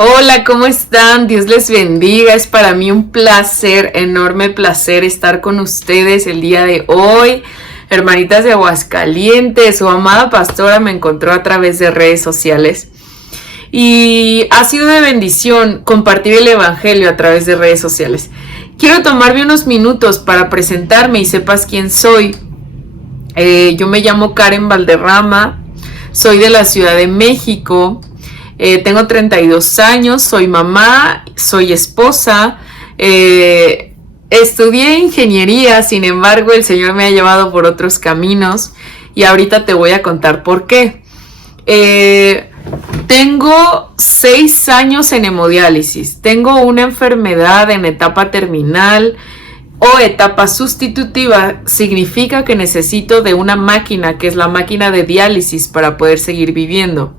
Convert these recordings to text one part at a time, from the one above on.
Hola, ¿cómo están? Dios les bendiga. Es para mí un placer, enorme placer estar con ustedes el día de hoy. Hermanitas de Aguascalientes, su amada pastora me encontró a través de redes sociales. Y ha sido de bendición compartir el evangelio a través de redes sociales. Quiero tomarme unos minutos para presentarme y sepas quién soy. Yo me llamo Karen Valderrama, soy de la Ciudad de México. Tengo 32 años, soy mamá, soy esposa, estudié ingeniería, sin embargo el Señor me ha llevado por otros caminos y ahorita te voy a contar por qué. Tengo 6 años en hemodiálisis, tengo una enfermedad en etapa terminal o etapa sustitutiva, significa que necesito de una máquina, que es la máquina de diálisis para poder seguir viviendo.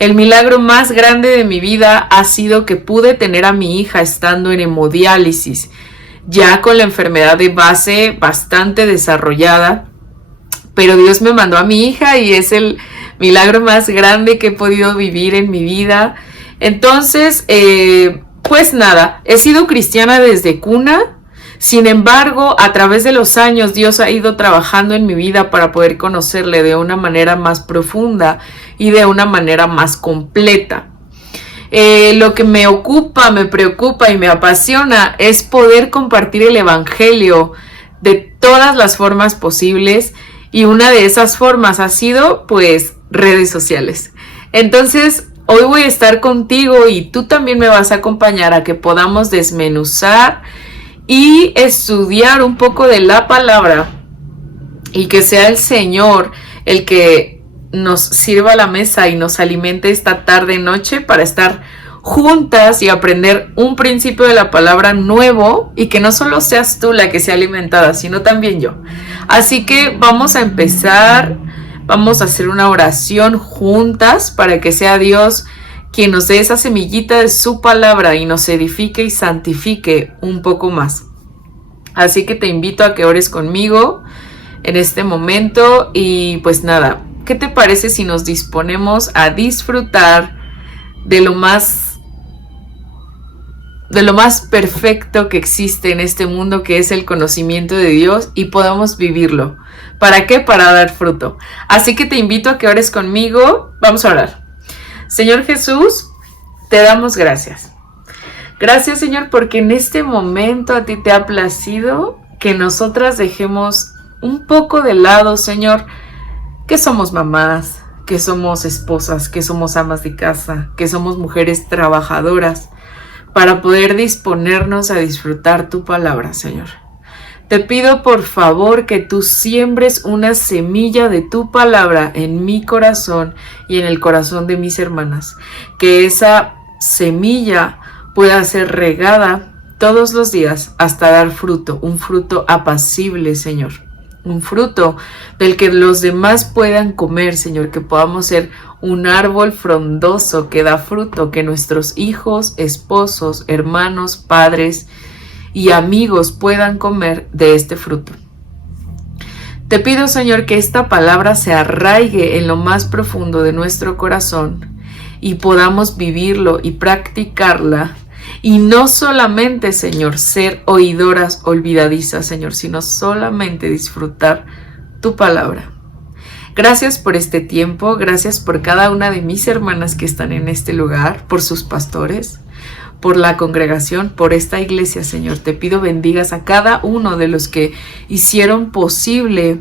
El milagro más grande de mi vida ha sido que pude tener a mi hija estando en hemodiálisis, ya con la enfermedad de base bastante desarrollada, pero Dios me mandó a mi hija y es el milagro más grande que he podido vivir en mi vida. Entonces, pues nada, he sido cristiana desde cuna. Sin embargo, a través de los años Dios ha ido trabajando en mi vida para poder conocerle de una manera más profunda y de una manera más completa. Lo que me ocupa, me preocupa y me apasiona es poder compartir el evangelio de todas las formas posibles, y una de esas formas ha sido pues redes sociales. Entonces hoy voy a estar contigo y tú también me vas a acompañar a que podamos desmenuzar y estudiar un poco de la palabra, y que sea el Señor el que nos sirva la mesa y nos alimente esta tarde noche para estar juntas y aprender un principio de la palabra nuevo, y que no solo seas tú la que sea alimentada, sino también yo. Así que vamos a empezar, vamos a hacer una oración juntas para que sea Dios quien nos dé esa semillita de su palabra y nos edifique y santifique un poco más. Así que te invito a que ores conmigo en este momento y pues nada, ¿qué te parece si nos disponemos a disfrutar de lo más perfecto que existe en este mundo, que es el conocimiento de Dios, y podamos vivirlo? ¿Para qué? Para dar fruto. Así que te invito a que ores conmigo. Vamos a orar. Señor Jesús, te damos gracias. Gracias, Señor, porque en este momento a ti te ha placido que nosotras dejemos un poco de lado, Señor, que somos mamás, que somos esposas, que somos amas de casa, que somos mujeres trabajadoras, para poder disponernos a disfrutar tu palabra, Señor. Te pido por favor que tú siembres una semilla de tu palabra en mi corazón y en el corazón de mis hermanas. Que esa semilla pueda ser regada todos los días hasta dar fruto, un fruto apacible, Señor. Un fruto del que los demás puedan comer, Señor, que podamos ser un árbol frondoso que da fruto, que nuestros hijos, esposos, hermanos, padres y amigos puedan comer de este fruto. Te pido, Señor, que esta palabra se arraigue en lo más profundo de nuestro corazón y podamos vivirlo y practicarla. Y no solamente, Señor, ser oidoras olvidadizas, Señor, sino solamente disfrutar tu palabra. Gracias por este tiempo, gracias por cada una de mis hermanas que están en este lugar, por sus pastores, por la congregación, por esta iglesia, Señor. Te pido bendigas a cada uno de los que hicieron posible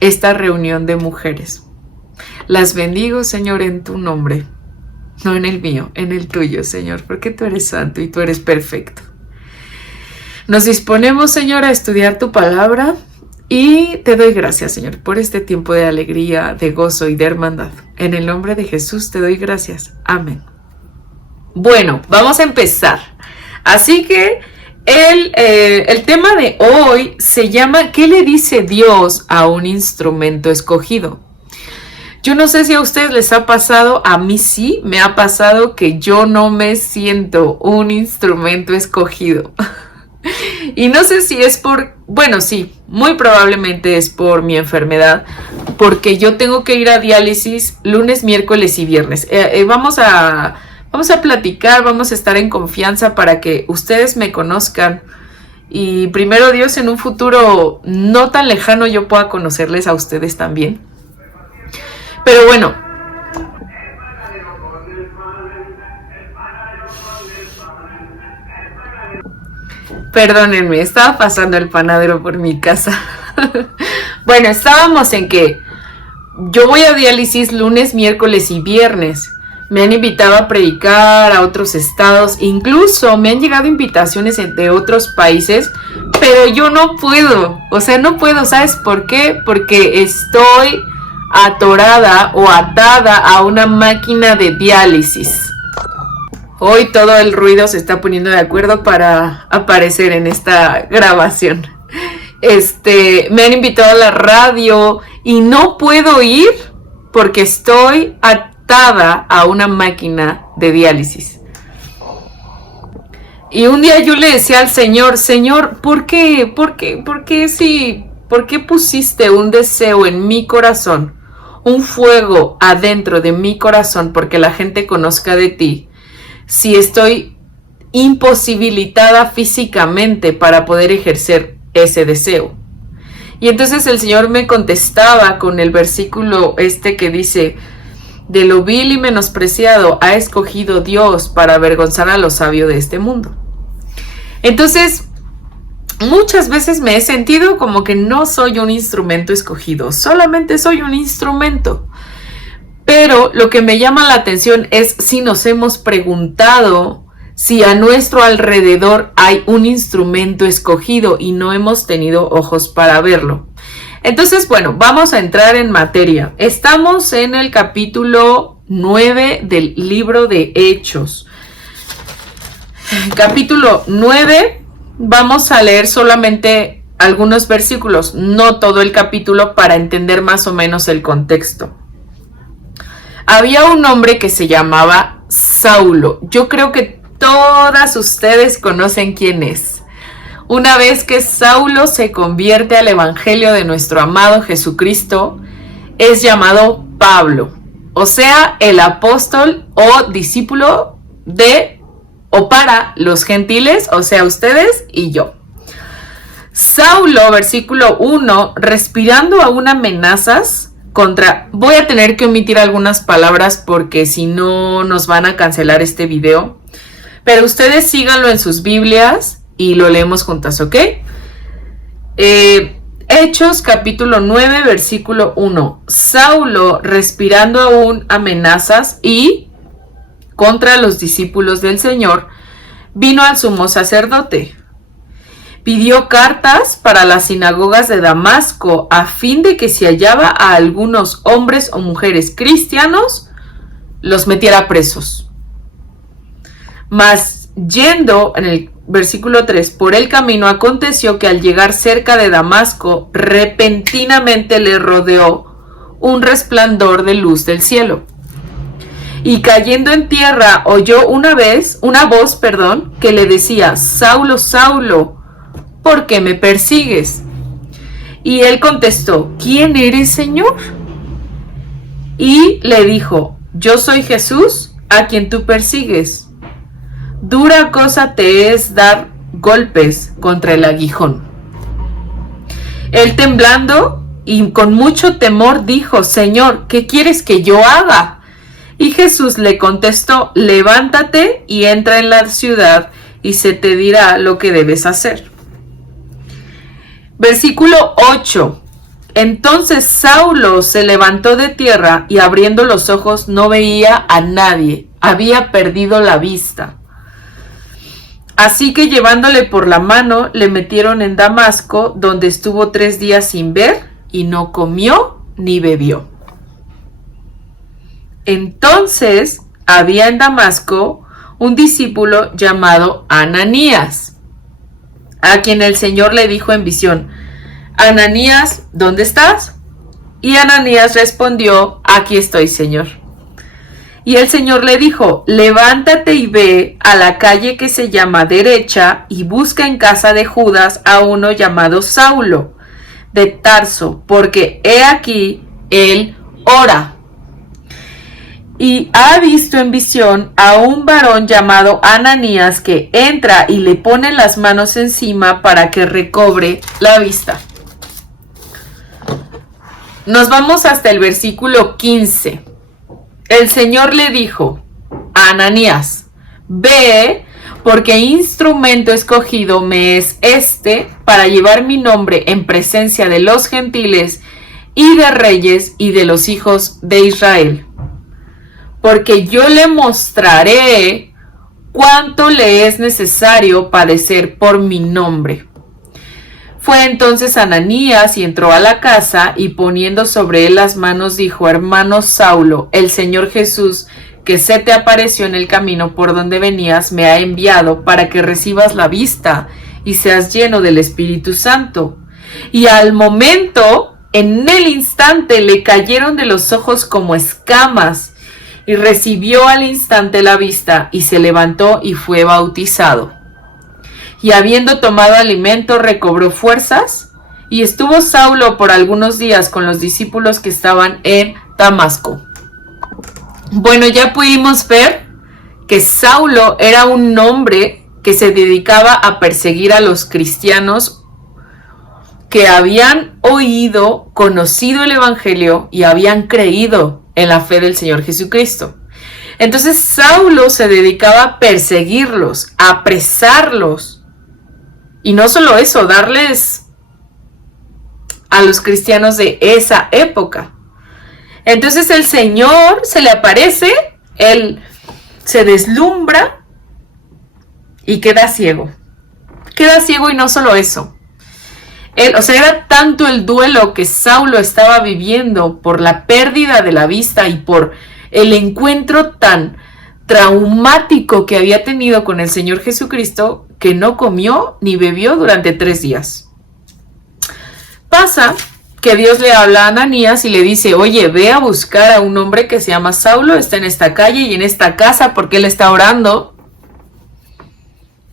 esta reunión de mujeres. Las bendigo, Señor, en tu nombre. No en el mío, en el tuyo, Señor, porque tú eres santo y tú eres perfecto. Nos disponemos, Señor, a estudiar tu palabra y te doy gracias, Señor, por este tiempo de alegría, de gozo y de hermandad. En el nombre de Jesús te doy gracias. Amén. Bueno, vamos a empezar. Así que el tema de hoy se llama ¿qué le dice Dios a un instrumento escogido? Yo no sé si a ustedes les ha pasado, a mí sí me ha pasado que yo no me siento un instrumento escogido. Y no sé si es bueno, sí, muy probablemente es por mi enfermedad, porque yo tengo que ir a diálisis lunes, miércoles y viernes. Vamos a Vamos a platicar, vamos a estar en confianza para que ustedes me conozcan y primero Dios, en un futuro no tan lejano yo pueda conocerles a ustedes también. Pero bueno, perdónenme, estaba pasando el panadero por mi casa. Bueno, estábamos en que yo voy a diálisis lunes, miércoles y viernes. Me han invitado a predicar a otros estados, incluso me han llegado invitaciones de otros países, pero yo no puedo, no puedo, ¿sabes por qué? Porque estoy atorada o atada a una máquina de diálisis. Hoy todo el ruido se está poniendo de acuerdo para aparecer en esta grabación. Me han invitado a la radio y no puedo ir porque estoy atada a una máquina de diálisis. Y un día yo le decía al Señor, ¿por qué pusiste un deseo en mi corazón, un fuego adentro de mi corazón porque la gente conozca de ti, si estoy imposibilitada físicamente para poder ejercer ese deseo? Y entonces el Señor me contestaba con el versículo que dice: de lo vil y menospreciado ha escogido Dios para avergonzar a lo sabio de este mundo. Entonces, muchas veces me he sentido como que no soy un instrumento escogido, solamente soy un instrumento. Pero lo que me llama la atención es si nos hemos preguntado si a nuestro alrededor hay un instrumento escogido y no hemos tenido ojos para verlo. Entonces, bueno, vamos a entrar en materia. Estamos en el capítulo 9 del libro de Hechos. Capítulo 9, vamos a leer solamente algunos versículos, no todo el capítulo, para entender más o menos el contexto. Había un hombre que se llamaba Saulo. Yo creo que todas ustedes conocen quién es. Una vez que Saulo se convierte al evangelio de nuestro amado Jesucristo, es llamado Pablo, o sea, el apóstol o discípulo de o para los gentiles, o sea, ustedes y yo. Saulo, versículo 1, respirando aún amenazas contra... Voy a tener que omitir algunas palabras porque si no nos van a cancelar este video. Pero ustedes síganlo en sus Biblias y lo leemos juntas, ¿ok? Hechos capítulo 9, versículo 1. Saulo, respirando aún amenazas y contra los discípulos del Señor, vino al sumo sacerdote. Pidió cartas para las sinagogas de Damasco a fin de que si hallaba a algunos hombres o mujeres cristianos, los metiera presos. Mas yendo, en el versículo 3, por el camino aconteció que al llegar cerca de Damasco, repentinamente le rodeó un resplandor de luz del cielo. Y cayendo en tierra oyó una voz, que le decía: Saulo, Saulo, ¿por qué me persigues? Y él contestó: ¿quién eres, Señor? Y le dijo: yo soy Jesús, a quien tú persigues. Dura cosa te es dar golpes contra el aguijón. Él, temblando y con mucho temor, dijo: Señor, ¿qué quieres que yo haga? Y Jesús le contestó: levántate y entra en la ciudad y se te dirá lo que debes hacer. Versículo 8. Entonces Saulo se levantó de tierra y abriendo los ojos no veía a nadie, había perdido la vista. Así que llevándole por la mano le metieron en Damasco, donde estuvo 3 días sin ver y no comió ni bebió. Entonces había en Damasco un discípulo llamado Ananías, a quien el Señor le dijo en visión: Ananías, ¿dónde estás? Y Ananías respondió: aquí estoy, Señor. Y el Señor le dijo: levántate y ve a la calle que se llama Derecha y busca en casa de Judas a uno llamado Saulo de Tarso, porque he aquí él ora. y ha visto en visión a un varón llamado Ananías que entra y le pone las manos encima para que recobre la vista. Nos vamos hasta el versículo 15. El Señor le dijo a Ananías: ve, porque instrumento escogido me es este para llevar mi nombre en presencia de los gentiles y de reyes y de los hijos de Israel. Porque yo le mostraré cuánto le es necesario padecer por mi nombre. Fue entonces Ananías y entró a la casa, y poniendo sobre él las manos dijo: hermano Saulo, el Señor Jesús, que se te apareció en el camino por donde venías, me ha enviado para que recibas la vista y seas lleno del Espíritu Santo. Y al momento, en el instante, le cayeron de los ojos como escamas, y recibió al instante la vista, y se levantó y fue bautizado. Y habiendo tomado alimento, recobró fuerzas, y estuvo Saulo por algunos días con los discípulos que estaban en Damasco. Bueno, ya pudimos ver que Saulo era un hombre que se dedicaba a perseguir a los cristianos que habían oído, conocido el Evangelio y habían creído en la fe del Señor Jesucristo. Entonces Saulo se dedicaba a perseguirlos, a apresarlos, y no solo eso, darles a los cristianos de esa época. Entonces el Señor se le aparece, él se deslumbra y queda ciego. Queda ciego, y no solo eso. Era tanto el duelo que Saulo estaba viviendo por la pérdida de la vista y por el encuentro tan traumático que había tenido con el Señor Jesucristo, que no comió ni bebió durante 3 días. Pasa que Dios le habla a Ananías y le dice: oye, ve a buscar a un hombre que se llama Saulo, está en esta calle y en esta casa, porque él está orando.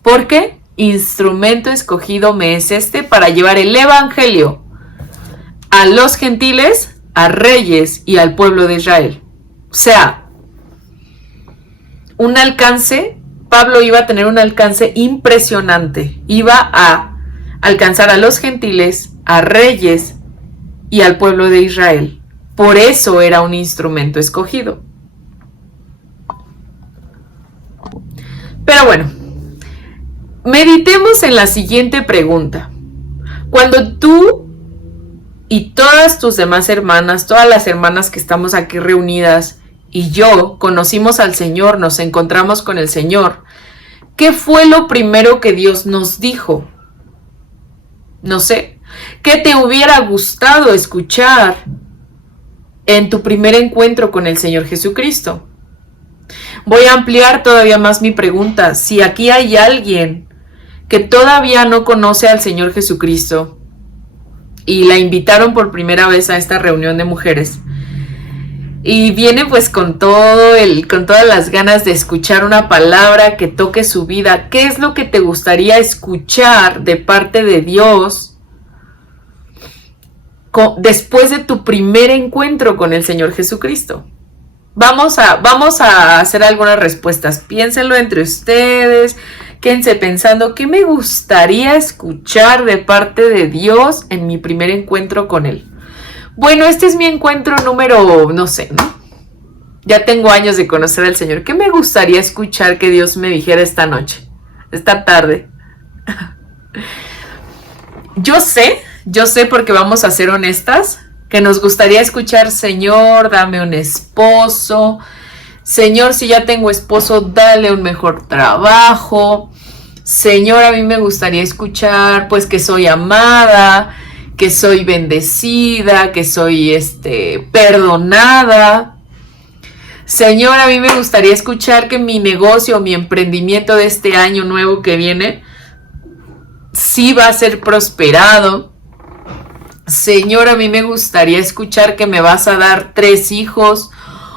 Porque instrumento escogido me es este para llevar el evangelio a los gentiles, a reyes y al pueblo de Israel. O sea, un alcance, Pablo iba a tener un alcance impresionante. Iba a alcanzar a los gentiles, a reyes y al pueblo de Israel. Por eso era un instrumento escogido. Pero bueno, meditemos en la siguiente pregunta. Cuando tú y todas tus demás hermanas, todas las hermanas que estamos aquí reunidas, y yo conocimos al Señor, nos encontramos con el Señor, ¿qué fue lo primero que Dios nos dijo? No sé, ¿qué te hubiera gustado escuchar en tu primer encuentro con el Señor Jesucristo? Voy a ampliar todavía más mi pregunta. Si aquí hay alguien que todavía no conoce al Señor Jesucristo y la invitaron por primera vez a esta reunión de mujeres, y viene pues con todas las ganas de escuchar una palabra que toque su vida, ¿qué es lo que te gustaría escuchar de parte de Dios después de tu primer encuentro con el Señor Jesucristo? Vamos a hacer algunas respuestas. Piénsenlo entre ustedes, quédense pensando, ¿qué me gustaría escuchar de parte de Dios en mi primer encuentro con Él? Bueno, este es mi encuentro número, no sé, ¿no? Ya tengo años de conocer al Señor. ¿Qué me gustaría escuchar que Dios me dijera esta noche, esta tarde? Yo sé porque vamos a ser honestas, que nos gustaría escuchar: Señor, dame un esposo. Señor, si ya tengo esposo, dale un mejor trabajo. Señor, a mí me gustaría escuchar pues que soy amada, que soy bendecida, que soy perdonada. Señor, a mí me gustaría escuchar que mi negocio, mi emprendimiento de este año nuevo que viene, sí va a ser prosperado. Señor, a mí me gustaría escuchar que me vas a dar 3 hijos,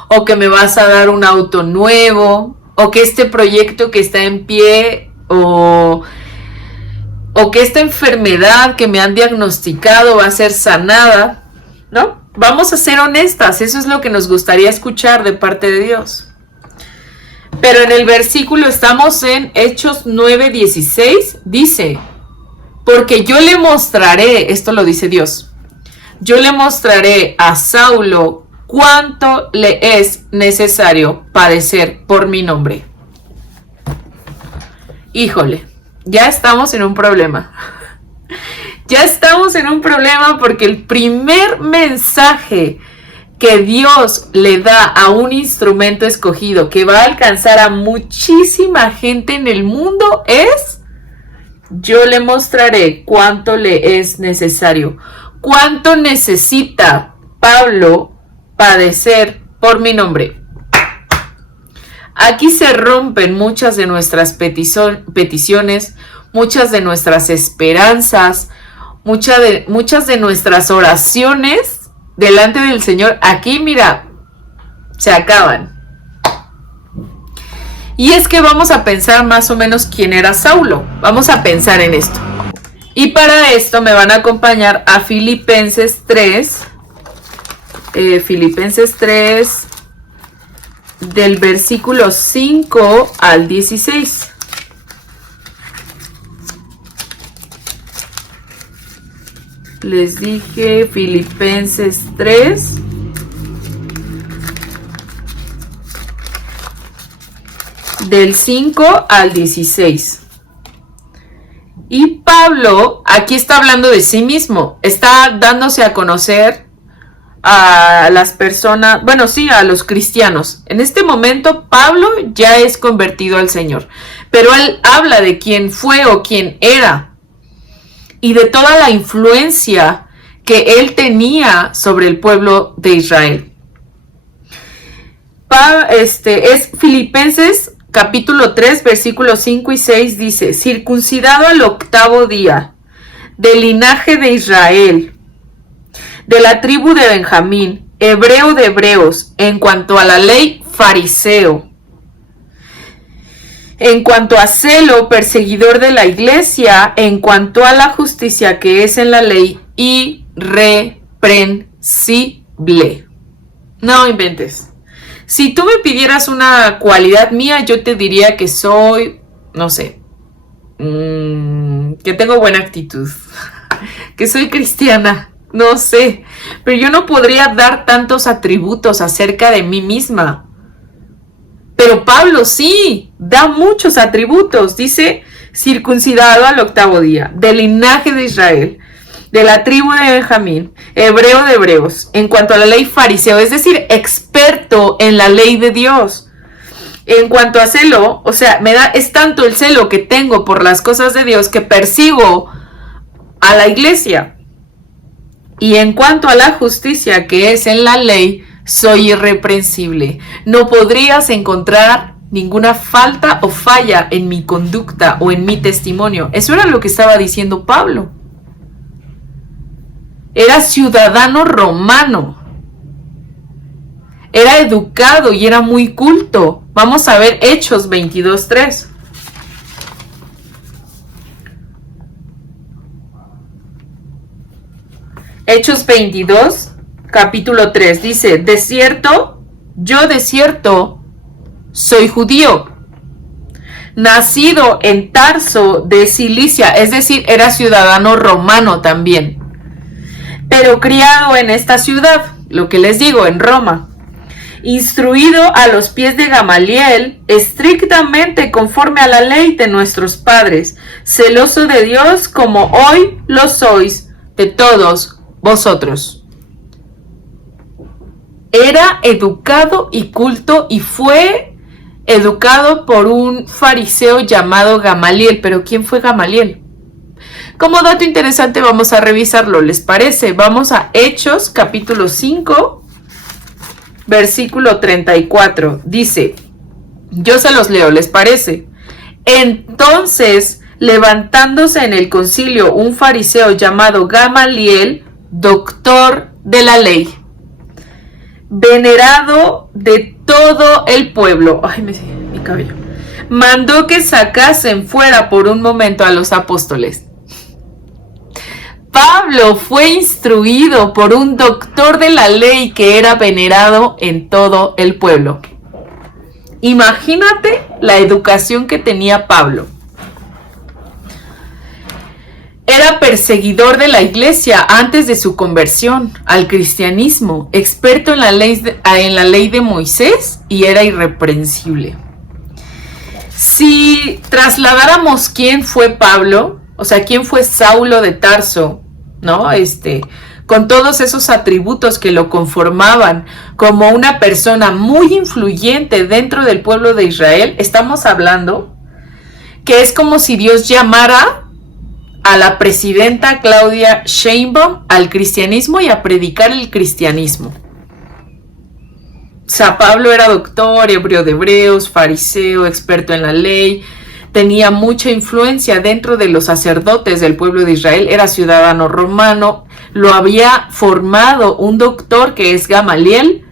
o que me vas a dar un auto nuevo, o que este proyecto que está en pie, o que esta enfermedad que me han diagnosticado va a ser sanada, ¿no? Vamos a ser honestas, eso es lo que nos gustaría escuchar de parte de Dios. Pero en el versículo, estamos en Hechos 9:16, dice, porque yo le mostraré, esto lo dice Dios, yo le mostraré a Saulo cuánto le es necesario padecer por mi nombre. Híjole, ya estamos en un problema. Ya estamos en un problema porque el primer mensaje que Dios le da a un instrumento escogido que va a alcanzar a muchísima gente en el mundo es: yo le mostraré cuánto le es necesario. ¿Cuánto necesita Pablo padecer por mi nombre? Aquí se rompen muchas de nuestras peticiones, muchas de nuestras esperanzas, muchas de nuestras oraciones delante del Señor. Aquí, mira, se acaban. Y es que vamos a pensar más o menos quién era Saulo. Vamos a pensar en esto. Y para esto me van a acompañar a Filipenses 3. Filipenses 3, del versículo 5 al 16. Les dije Filipenses 3. Del 5 al 16. Y Pablo aquí está hablando de sí mismo. Está dándose a conocer a las personas, bueno, sí, a los cristianos. En este momento Pablo ya es convertido al Señor. Pero él habla de quién fue o quién era. Y de toda la influencia que él tenía sobre el pueblo de Israel. Es Filipenses capítulo 3, versículos 5 y 6, dice: circuncidado al 8º día, del linaje de Israel, de la tribu de Benjamín, hebreo de hebreos, en cuanto a la ley, fariseo. En cuanto a celo, perseguidor de la iglesia, en cuanto a la justicia que es en la ley, irreprensible. No inventes. Si tú me pidieras una cualidad mía, yo te diría que soy, no sé, que tengo buena actitud, que soy cristiana, no sé, pero yo no podría dar tantos atributos acerca de mí misma. Pero Pablo sí, da muchos atributos. Dice: circuncidado al 8º día, del linaje de Israel, de la tribu de Benjamín, hebreo de hebreos, en cuanto a la ley, fariseo, es decir, experto en la ley de Dios. En cuanto a celo, o sea, es tanto el celo que tengo por las cosas de Dios que persigo a la iglesia. Y en cuanto a la justicia que es en la ley, soy irreprensible. No podrías encontrar ninguna falta o falla en mi conducta o en mi testimonio. Eso era lo que estaba diciendo Pablo. Era ciudadano romano. Era educado y era muy culto. Vamos a ver Hechos 22:3. Hechos 22, capítulo 3, dice: de cierto, yo de cierto soy judío, nacido en Tarso de Cilicia, es decir, era ciudadano romano también, pero criado en esta ciudad, lo que les digo, en Roma, instruido a los pies de Gamaliel, estrictamente conforme a la ley de nuestros padres, celoso de Dios como hoy lo sois de todos vosotros. Era educado y culto y fue educado por un fariseo llamado Gamaliel. ¿Pero quién fue Gamaliel? Como dato interesante vamos a revisarlo, ¿les parece? Vamos a Hechos capítulo 5, versículo 34. Dice, yo se los leo, ¿les parece? Entonces, levantándose en el concilio un fariseo llamado Gamaliel, doctor de la ley, venerado de todo el pueblo, mi cabello, mandó que sacasen fuera por un momento a los apóstoles. Pablo fue instruido por un doctor de la ley que era venerado en todo el pueblo. Imagínate la educación que tenía Pablo. Era perseguidor de la iglesia antes de su conversión al cristianismo, experto en la ley de Moisés, y era irreprensible. Si trasladáramos quién fue Pablo, o sea, quién fue Saulo de Tarso, ¿no? Con todos esos atributos que lo conformaban como una persona muy influyente dentro del pueblo de Israel, estamos hablando que es como si Dios llamara a la presidenta Claudia Sheinbaum al cristianismo y a predicar el cristianismo. O sea, Pablo era doctor, hebreo de hebreos, fariseo, experto en la ley, tenía mucha influencia dentro de los sacerdotes del pueblo de Israel, era ciudadano romano, lo había formado un doctor que es Gamaliel,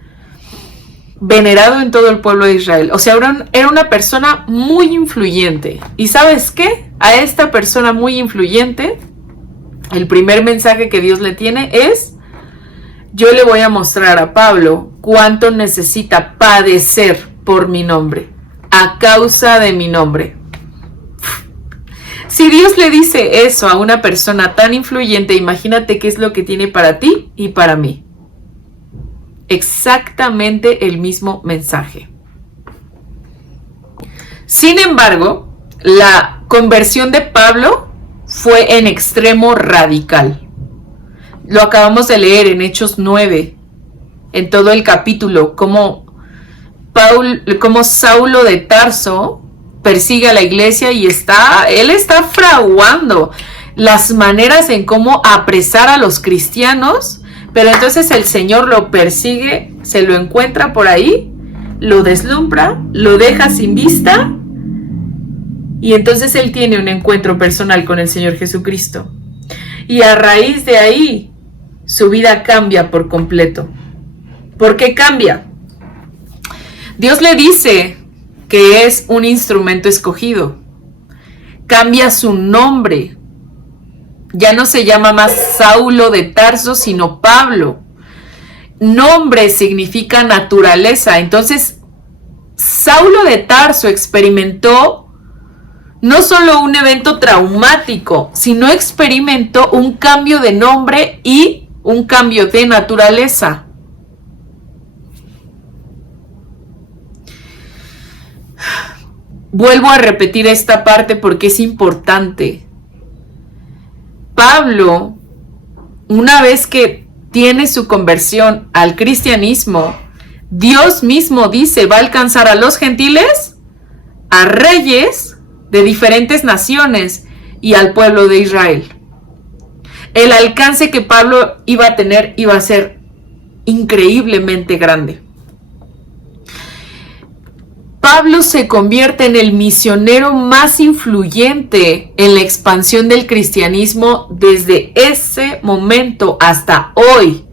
venerado en todo el pueblo de Israel. O sea, era una persona muy influyente. ¿Y sabes qué? A esta persona muy influyente, el primer mensaje que Dios le tiene es: yo le voy a mostrar a Pablo cuánto necesita padecer por mi nombre, a causa de mi nombre. Si Dios le dice eso a una persona tan influyente, imagínate qué es lo que tiene para ti y para mí. Exactamente el mismo mensaje. Sin embargo, la conversión de Pablo fue en extremo radical. Lo acabamos de leer en Hechos 9, en todo el capítulo, como Saulo de Tarso persigue a la iglesia y él está fraguando las maneras en cómo apresar a los cristianos. Pero entonces el Señor lo persigue, se lo encuentra por ahí, lo deslumbra, lo deja sin vista, y entonces él tiene un encuentro personal con el Señor Jesucristo. Y a raíz de ahí, su vida cambia por completo. ¿Por qué cambia? Dios le dice que es un instrumento escogido. Cambia su nombre. Ya no se llama más Saulo de Tarso, sino Pablo. Nombre significa naturaleza. Entonces, Saulo de Tarso experimentó no solo un evento traumático, sino experimentó un cambio de nombre y un cambio de naturaleza. Vuelvo a repetir esta parte porque es importante. Pablo, una vez que tiene su conversión al cristianismo, Dios mismo dice, va a alcanzar a los gentiles, a reyes de diferentes naciones y al pueblo de Israel. El alcance que Pablo iba a tener iba a ser increíblemente grande. Pablo se convierte en el misionero más influyente en la expansión del cristianismo desde ese momento hasta hoy.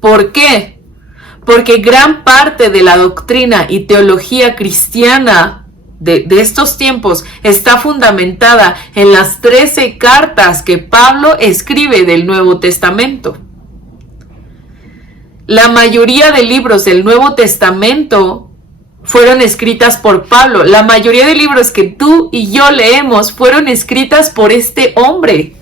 ¿Por qué? Porque gran parte de la doctrina y teología cristiana de estos tiempos está fundamentada en las 13 cartas que Pablo escribe del Nuevo Testamento. La mayoría de libros del Nuevo Testamento fueron escritas por Pablo. La mayoría de libros que tú y yo leemos fueron escritas por este hombre,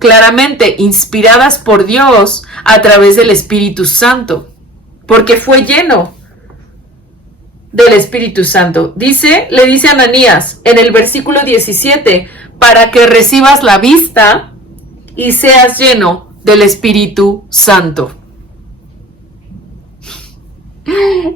claramente inspiradas por Dios a través del Espíritu Santo, porque fue lleno del Espíritu Santo. Le dice a Ananías en el versículo 17, para que recibas la vista y seas lleno del Espíritu Santo.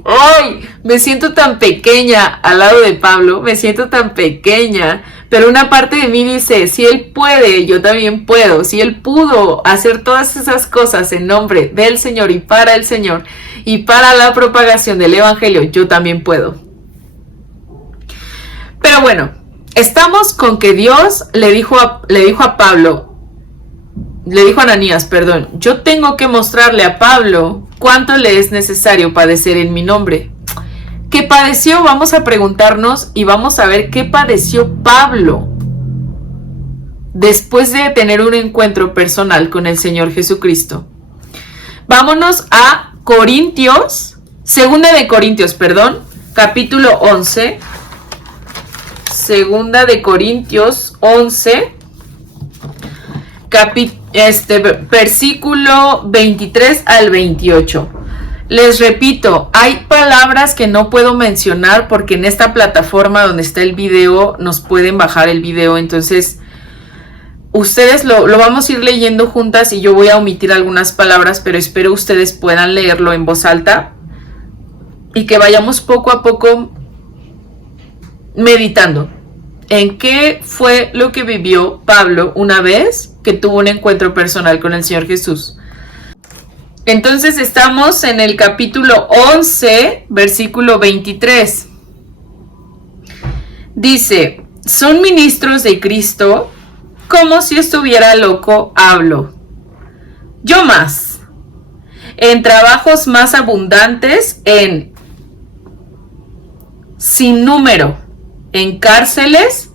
¡Ay! Me siento tan pequeña al lado de Pablo, me siento tan pequeña, pero una parte de mí dice, si él puede, yo también puedo. Si él pudo hacer todas esas cosas en nombre del Señor y para el Señor y para la propagación del Evangelio, yo también puedo. Pero bueno, estamos con que Dios le dijo a Ananías, yo tengo que mostrarle a Pablo cuánto le es necesario padecer en mi nombre. ¿Qué padeció? Vamos a preguntarnos y vamos a ver qué padeció Pablo después de tener un encuentro personal con el Señor Jesucristo. Vámonos a capítulo 11. Segunda de Corintios 11, versículo 23 al 28. Les repito, hay palabras que no puedo mencionar porque en esta plataforma donde está el video nos pueden bajar el video, entonces ustedes lo vamos a ir leyendo juntas y yo voy a omitir algunas palabras, pero espero ustedes puedan leerlo en voz alta y que vayamos poco a poco meditando en qué fue lo que vivió Pablo una vez que tuvo un encuentro personal con el Señor Jesús. Entonces estamos en el capítulo 11, versículo 23. Dice, son ministros de Cristo, como si estuviera loco hablo. Yo más, en trabajos más abundantes, en sin número, en cárceles,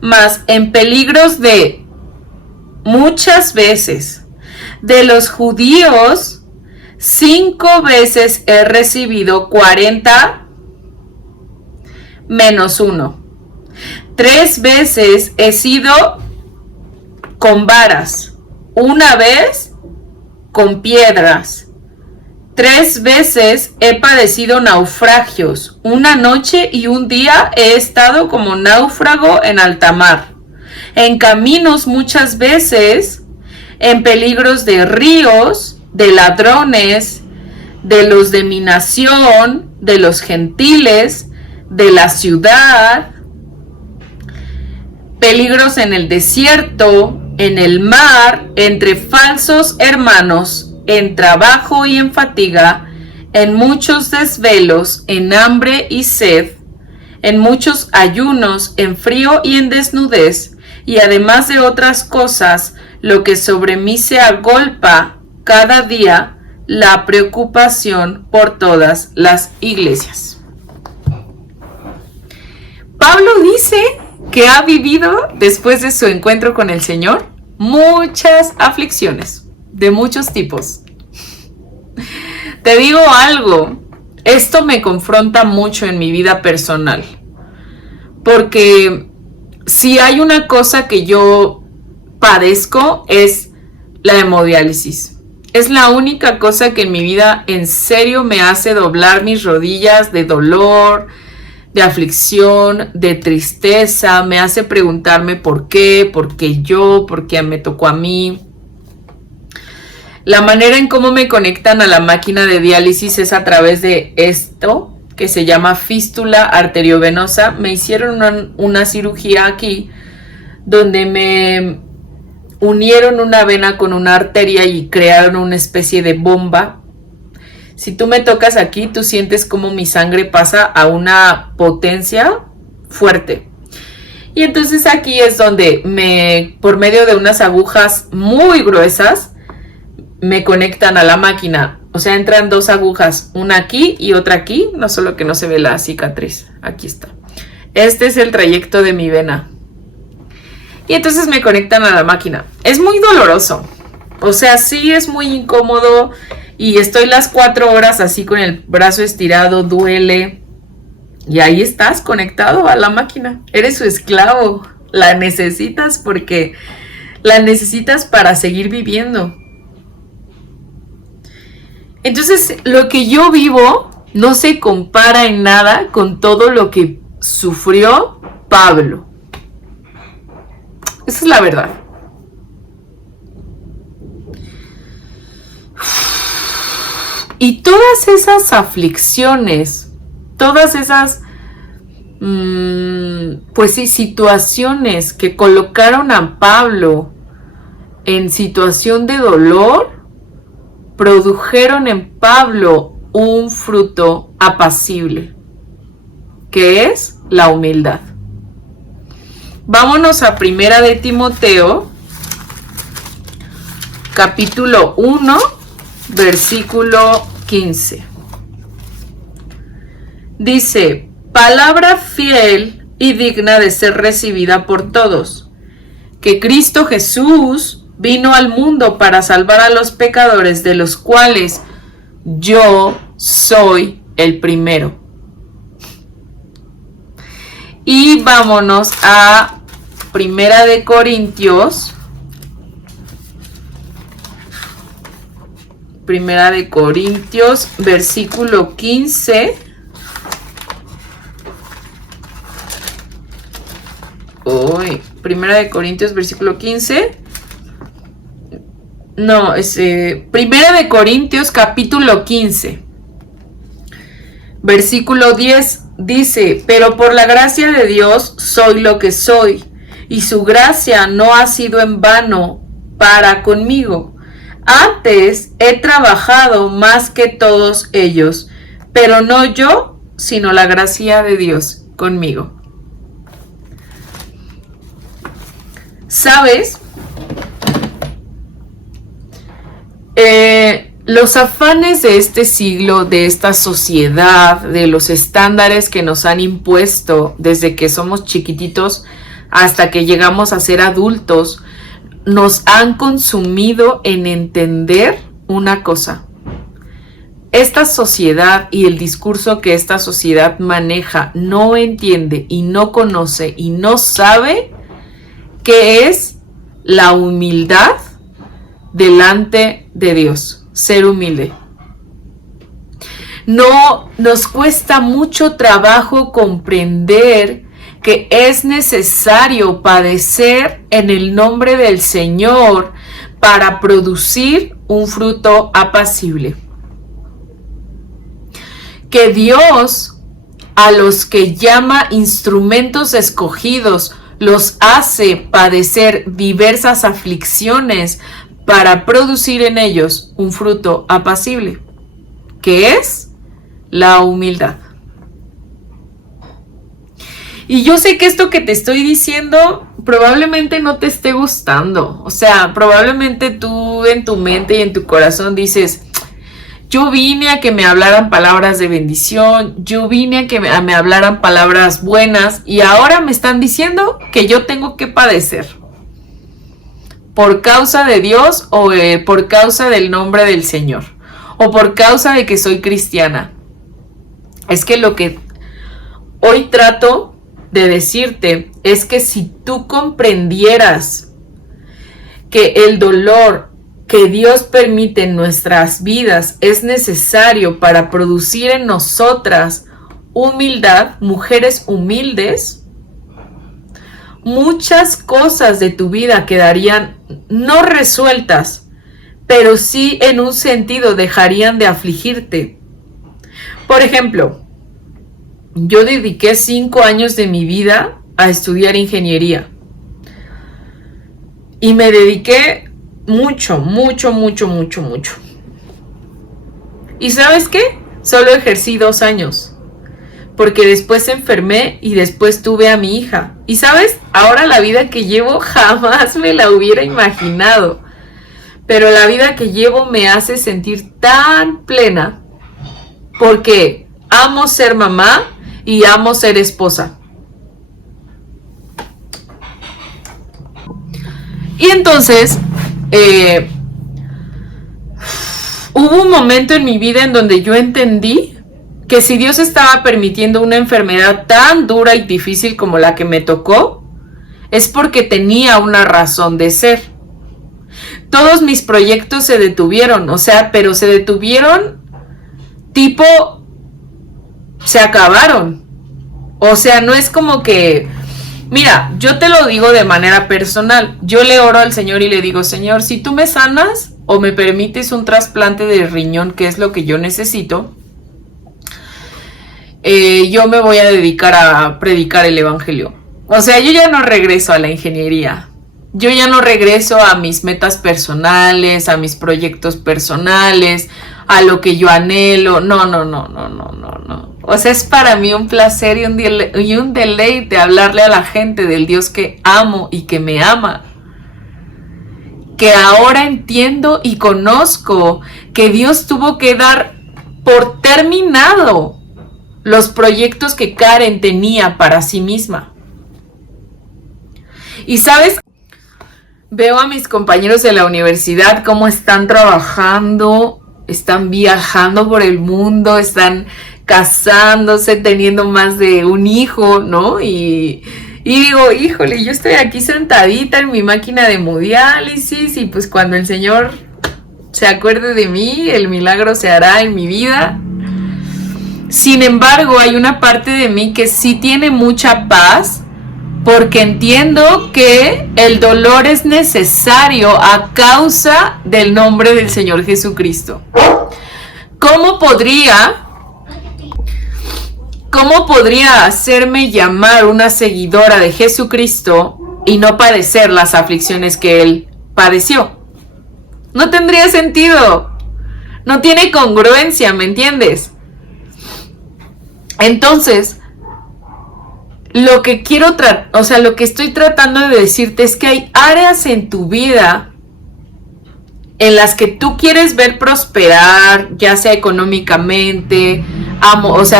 mas en peligros de muchas veces. De los judíos, 5 veces he recibido 40 menos 1. 3 veces he sido con varas, 1 vez con piedras. 3 veces he padecido naufragios, 1 noche y 1 día he estado como náufrago en alta mar, en caminos muchas veces, en peligros de ríos, de ladrones, de los de mi nación, de los gentiles, de la ciudad, peligros en el desierto, en el mar, entre falsos hermanos, en trabajo y en fatiga, en muchos desvelos, en hambre y sed, en muchos ayunos, en frío y en desnudez, y además de otras cosas, lo que sobre mí se agolpa cada día, la preocupación por todas las iglesias. Pablo dice que ha vivido, después de su encuentro con el Señor, muchas aflicciones de muchos tipos. Te digo algo, esto me confronta mucho en mi vida personal, porque si hay una cosa que yo padezco es la hemodiálisis. Es la única cosa que en mi vida en serio me hace doblar mis rodillas de dolor, de aflicción, de tristeza, me hace preguntarme por qué yo, por qué me tocó a mí. La manera en cómo me conectan a la máquina de diálisis es a través de esto, que se llama fístula arteriovenosa. Me hicieron una cirugía aquí, donde me unieron una vena con una arteria y crearon una especie de bomba. Si tú me tocas aquí, tú sientes como mi sangre pasa a una potencia fuerte. Y entonces aquí es donde por medio de unas agujas muy gruesas, me conectan a la máquina. O sea, entran 2 agujas, una aquí y otra aquí, no solo que no se ve la cicatriz. Aquí está. Este es el trayecto de mi vena. Y entonces me conectan a la máquina. Es muy doloroso. O sea, sí es muy incómodo. Y estoy las 4 horas así con el brazo estirado, duele. Y ahí estás conectado a la máquina. Eres su esclavo. La necesitas porque la necesitas para seguir viviendo. Entonces, lo que yo vivo no se compara en nada con todo lo que sufrió Pablo. Esa es la verdad. Y todas esas aflicciones, todas esas, pues sí, situaciones que colocaron a Pablo en situación de dolor, produjeron en Pablo un fruto apacible, que es la humildad. Vámonos a Primera de Timoteo, capítulo 1, versículo 15. Dice, palabra fiel y digna de ser recibida por todos, que Cristo Jesús vino al mundo para salvar a los pecadores, de los cuales yo soy el primero. Y vámonos a Primera de Corintios. Primera de Corintios, versículo 15. Primera de Corintios, versículo 15. No, es Primera de Corintios, capítulo 15. Versículo 10 dice: pero por la gracia de Dios soy lo que soy, y su gracia no ha sido en vano para conmigo. Antes he trabajado más que todos ellos, pero no yo, sino la gracia de Dios conmigo. ¿Sabes? Los afanes de este siglo, de esta sociedad, de los estándares que nos han impuesto desde que somos chiquititos hasta que llegamos a ser adultos, nos han consumido en entender una cosa. Esta sociedad y el discurso que esta sociedad maneja no entiende y no conoce y no sabe qué es la humildad delante de Dios, ser humilde. No, nos cuesta mucho trabajo comprender que es necesario padecer en el nombre del Señor para producir un fruto apacible. Que Dios, a los que llama instrumentos escogidos, los hace padecer diversas aflicciones para producir en ellos un fruto apacible, que es la humildad. Y yo sé que esto que te estoy diciendo probablemente no te esté gustando. O sea, probablemente tú en tu mente y en tu corazón dices: yo vine a que me hablaran palabras de bendición, yo vine a que me hablaran palabras buenas, y ahora me están diciendo que yo tengo que padecer por causa de Dios, o por causa del nombre del Señor, o por causa de que soy cristiana. Es que lo que hoy trato de decirte es que si tú comprendieras que el dolor que Dios permite en nuestras vidas es necesario para producir en nosotras humildad, mujeres humildes, muchas cosas de tu vida quedarían no resueltas, pero sí en un sentido dejarían de afligirte. Por ejemplo, yo dediqué 5 años de mi vida a estudiar ingeniería. Y me dediqué mucho. ¿Y sabes qué? Solo ejercí 2 años. Porque después enfermé y después tuve a mi hija. Y sabes, ahora la vida que llevo jamás me la hubiera imaginado. Pero la vida que llevo me hace sentir tan plena. Porque amo ser mamá y amo ser esposa. Y entonces, hubo un momento en mi vida en donde yo entendí que si Dios estaba permitiendo una enfermedad tan dura y difícil como la que me tocó, es porque tenía una razón de ser. Todos mis proyectos se detuvieron, pero se detuvieron tipo, se acabaron. No es como que, mira, yo te lo digo de manera personal. Yo le oro al Señor y le digo: Señor, si tú me sanas o me permites un trasplante de riñón, que es lo que yo necesito, yo me voy a dedicar a predicar el evangelio. Yo ya no regreso a la ingeniería. Yo ya no regreso a mis metas personales, a mis proyectos personales, a lo que yo anhelo. No. Es para mí un placer y un deleite hablarle a la gente del Dios que amo y que me ama. Que ahora entiendo y conozco que Dios tuvo que dar por terminado los proyectos que Karen tenía para sí misma. Y sabes, Veo a mis compañeros de la universidad cómo están trabajando, están viajando por el mundo, están casándose, teniendo más de un hijo, ¿no? Y digo, híjole, yo estoy aquí sentadita en mi máquina de hemodiálisis y pues cuando el Señor se acuerde de mí, el milagro se hará en mi vida. Sin embargo, hay una parte de mí que sí tiene mucha paz porque entiendo que el dolor es necesario a causa del nombre del Señor Jesucristo. ¿Cómo podría hacerme llamar una seguidora de Jesucristo y no padecer las aflicciones que Él padeció? No tendría sentido. No tiene congruencia, ¿me entiendes? Entonces, lo que estoy tratando de decirte es que hay áreas en tu vida en las que tú quieres ver prosperar, ya sea económicamente,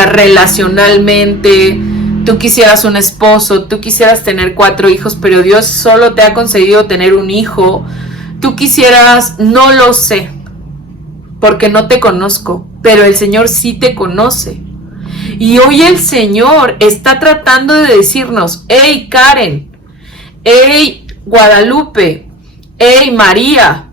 relacionalmente. Tú quisieras un esposo, tú quisieras tener 4 hijos, pero Dios solo te ha concedido tener un hijo. Tú quisieras, no lo sé, porque no te conozco, pero el Señor sí te conoce. Y hoy el Señor está tratando de decirnos, hey Karen, hey Guadalupe, hey María,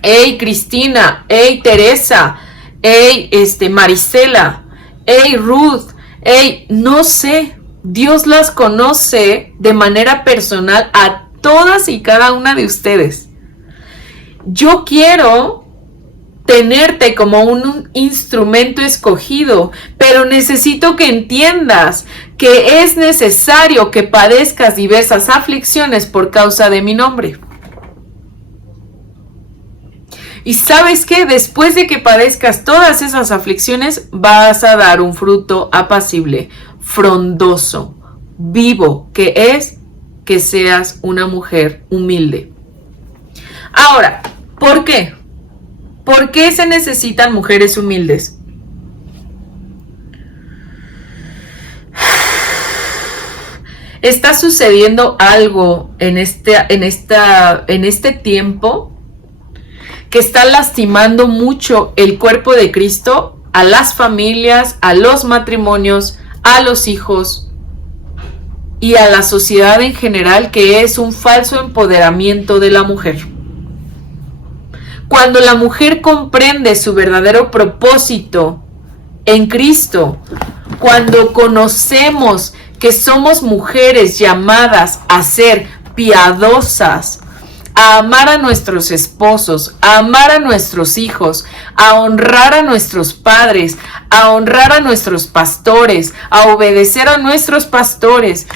hey Cristina, hey Teresa, hey Marisela, hey Ruth, hey, no sé, Dios las conoce de manera personal a todas y cada una de ustedes. Yo quiero tenerte como un instrumento escogido, pero necesito que entiendas que es necesario que padezcas diversas aflicciones por causa de mi nombre. Y ¿sabes qué? Después de que padezcas todas esas aflicciones, vas a dar un fruto apacible, frondoso, vivo, que es que seas una mujer humilde. Ahora, ¿por qué? ¿Por qué se necesitan mujeres humildes? Está sucediendo algo en este tiempo que está lastimando mucho el cuerpo de Cristo, a las familias, a los matrimonios, a los hijos y a la sociedad en general, que es un falso empoderamiento de la mujer. Cuando la mujer comprende su verdadero propósito en Cristo, cuando conocemos que somos mujeres llamadas a ser piadosas, a amar a nuestros esposos, a amar a nuestros hijos, a honrar a nuestros padres, a honrar a nuestros pastores, a obedecer a nuestros pastores,